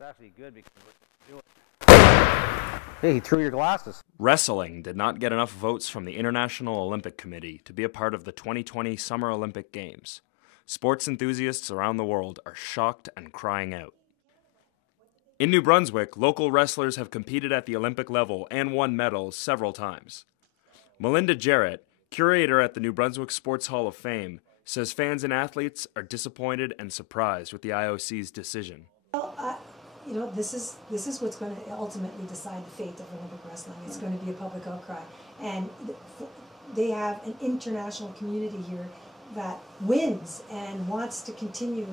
It's actually good because we're doing. Hey, he threw your glasses. Wrestling did not get enough votes from the International Olympic Committee to be a part of the 2020 Summer Olympic Games. Sports enthusiasts around the world are shocked and crying out. In New Brunswick, local wrestlers have competed at the Olympic level and won medals several times. Melinda Jarrett, curator at the New Brunswick Sports Hall of Fame, says fans and athletes are disappointed and surprised with the IOC's decision. Well, this is what's going to ultimately decide the fate of Olympic wrestling. It's going to be a public outcry, and they have an international community here that wins and wants to continue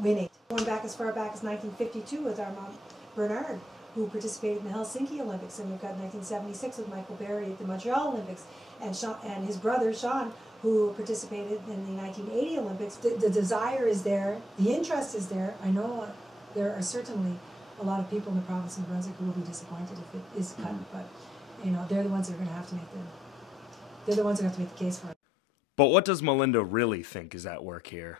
winning. Going back as far back as 1952 with Armand Bernard, who participated in the Helsinki Olympics, and we've got 1976 with Michael Berry at the Montreal Olympics, and his brother Sean, who participated in the 1980 Olympics. The desire is there, the interest is there. I know there are certainly a lot of people in the province of New Brunswick who will be disappointed if it is cut, but they're the ones that are going to have to make the case for it. But what does Melinda really think is at work here?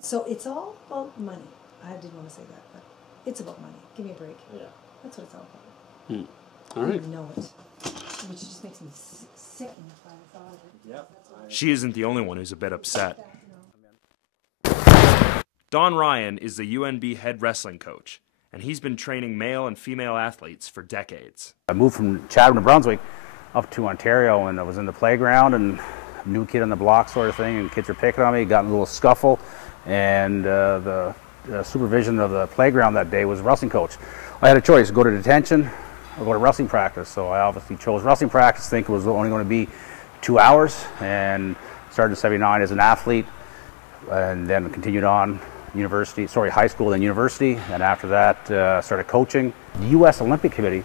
So it's all about money. I didn't want to say that, but it's about money. Give me a break. Yeah. That's what it's all about. All I right. don't even know it, which just makes me sick in the thought of it. Yep. She isn't the only one who's a bit upset. Don Ryan is the UNB head wrestling coach, and he's been training male and female athletes for decades. I moved from Chatham, New Brunswick, up to Ontario, and I was in the playground, and new kid on the block sort of thing, and kids were picking on me, got in a little scuffle, and the supervision of the playground that day was a wrestling coach. I had a choice, go to detention or go to wrestling practice, so I obviously chose wrestling practice, think it was only going to be 2 hours, and started in '79 as an athlete, and then continued on high school, then university, and after that started coaching. The U.S. Olympic Committee,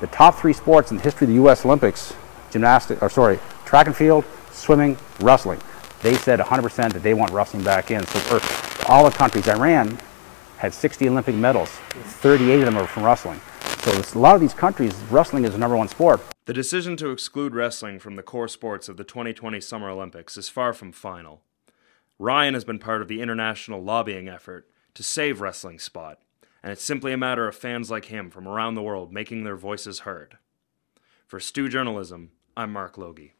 the top 3 sports in the history of the U.S. Olympics, track and field, swimming, wrestling. They said 100% that they want wrestling back in. So for all the countries, Iran had 60 Olympic medals, 38 of them are from wrestling. So a lot of these countries, wrestling is the #1 sport. The decision to exclude wrestling from the core sports of the 2020 Summer Olympics is far from final. Ryan has been part of the international lobbying effort to save wrestling's spot, and it's simply a matter of fans like him from around the world making their voices heard. For Stu Journalism, I'm Mark Logie.